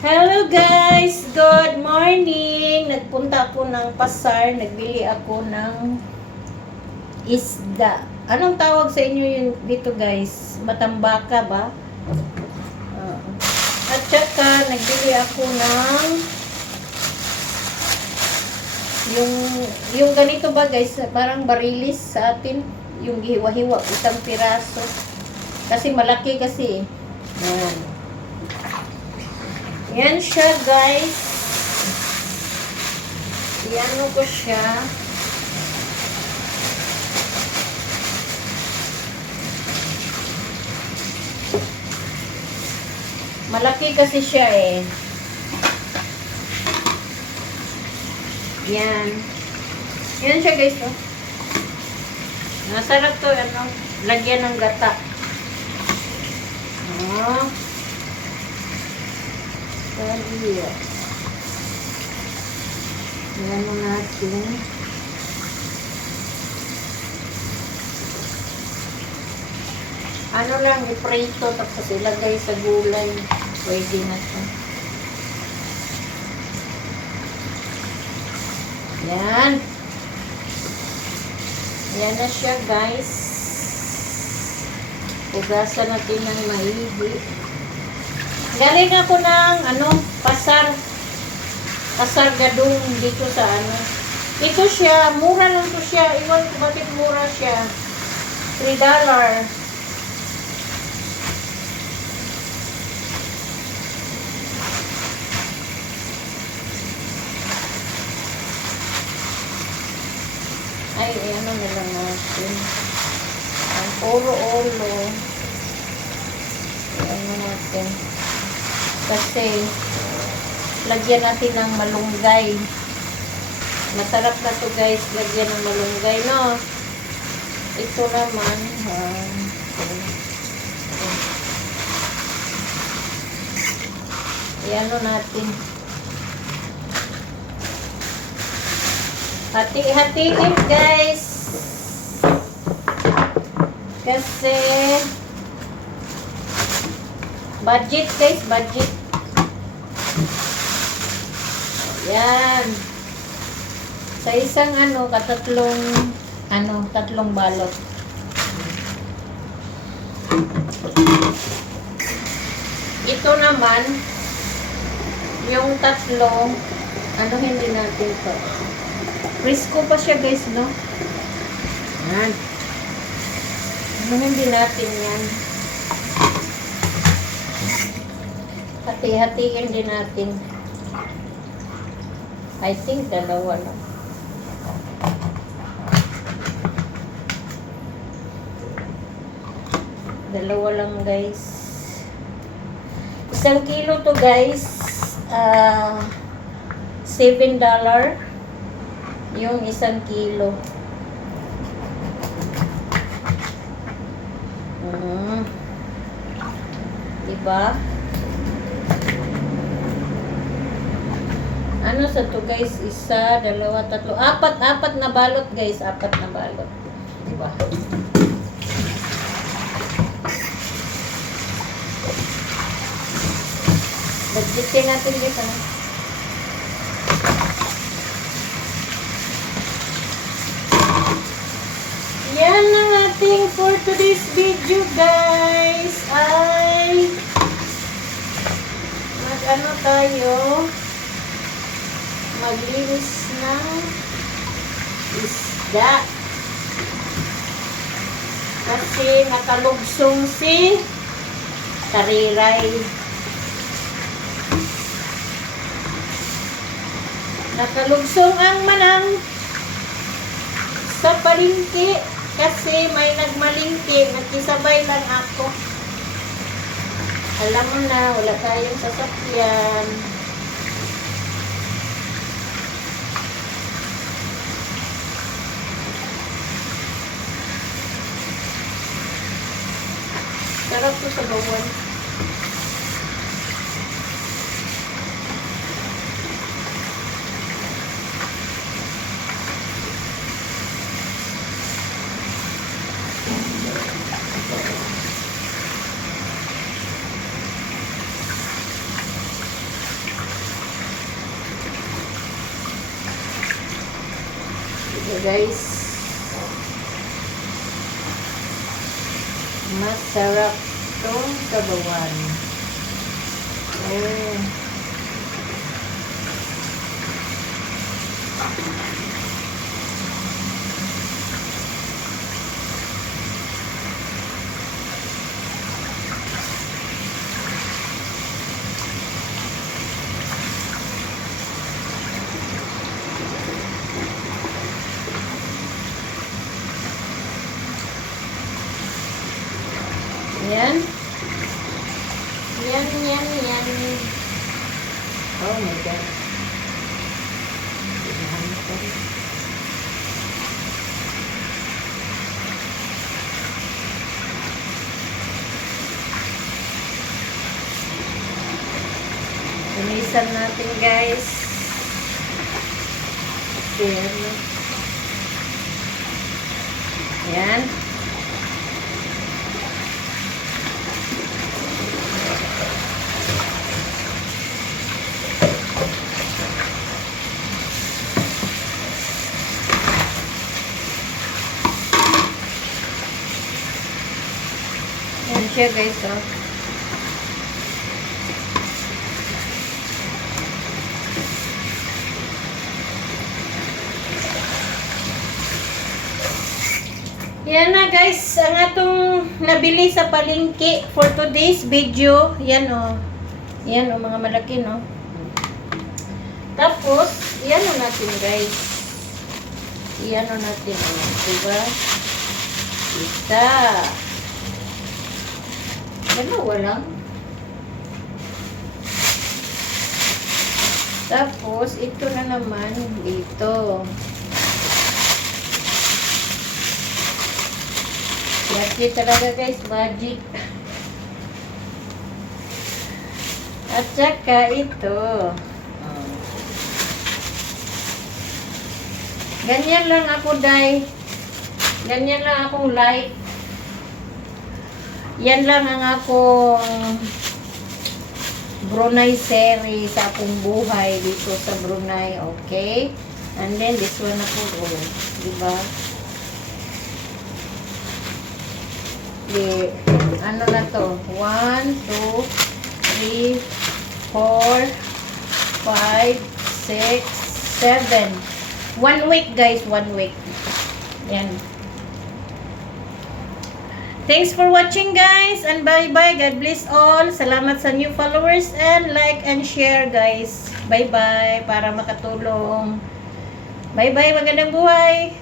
Hello guys! Good morning! Nagpunta ako ng pasar, nagbili ako ng isda. Anong tawag sa inyo yun dito guys? Matambaka ba? Uh, At saka nagbili ako ng yung ganito ba guys, parang barilis sa atin, yung hiwa-hiwa, isang piraso. Kasi malaki kasi. Yan. Yan siya guys. Iano ko siya. Malaki kasi siya eh. Yan. Yan siya guys. Oh. Masarap to. Ano, lagyan ng gata. Oh. Iya. Yan mo natin. Ano lang, iprito tapos ilagay sa gulay. Pwede na ito. Yan. Yan na siya guys. Ugasan natin ng maigi. Galing ako ng pasar gadung dito sa ito siya, mura lang to siya. Iwan ko bakit mura siya. $3. Ay, ano na lang natin. Ang puro olo. Ano natin. Kasi lagyan natin ng malunggay. Masarap na to guys, lagyan ng malunggay, no? Ito naman, iano natin. Hati-hatiin guys. Kasi budget guys, budget. Yan. Sa isang tatlong balot. Ito naman, yung tatlong, hindi natin to. Frisco pa siya guys, no? Yan. Hindi natin yan. Hati-hatiin din natin. I think dalawa lang. Dalawa lang guys. 1 kilo to guys. $7 yung 1 kilo. Diba? Ano sa to guys? 1, 2, 3, 4 na balot guys. 4 na balot. Diba? Budgetin natin guys. Yan ang ating for today's video guys. Ay tayo. Maglinis ng isda. Kasi nakalugsong si Tariray. Nakalugsong ang manang sa palengke kasi may nagmalingki. Nagkisabay lang ako. Alam mo na, wala tayong sasakyan. Sarap to sa bawal. guys. Masarap tong sabawan. Oh. Yan. Yan. Oh my God. Inisan natin guys. Yan. Yan siya guys, oh. Yan na guys, ang atong nabili sa palengke for today's video. Yan oh. Yan oh, mga malaki no. Tapos, yan o natin guys. Yan o natin oh. Diba? Isa. Dalawa lang. Tapos, ito na naman dito. Magic talaga guys, magic. At saka ito. Ganyan lang ako, day. Ganyan lang akong life. Yan lang ang akong Brunei series sa akong buhay dito sa Brunei, okay? And then this one ako, oh, diba? The, ano na to? 1, 2, 3, 4, 5, 6, 7. 1 week guys, 1 week. Yan. Thanks for watching guys and bye-bye. God bless all. Salamat sa new followers and like and share guys. Bye-bye para makatulong. Bye-bye. Magandang buhay.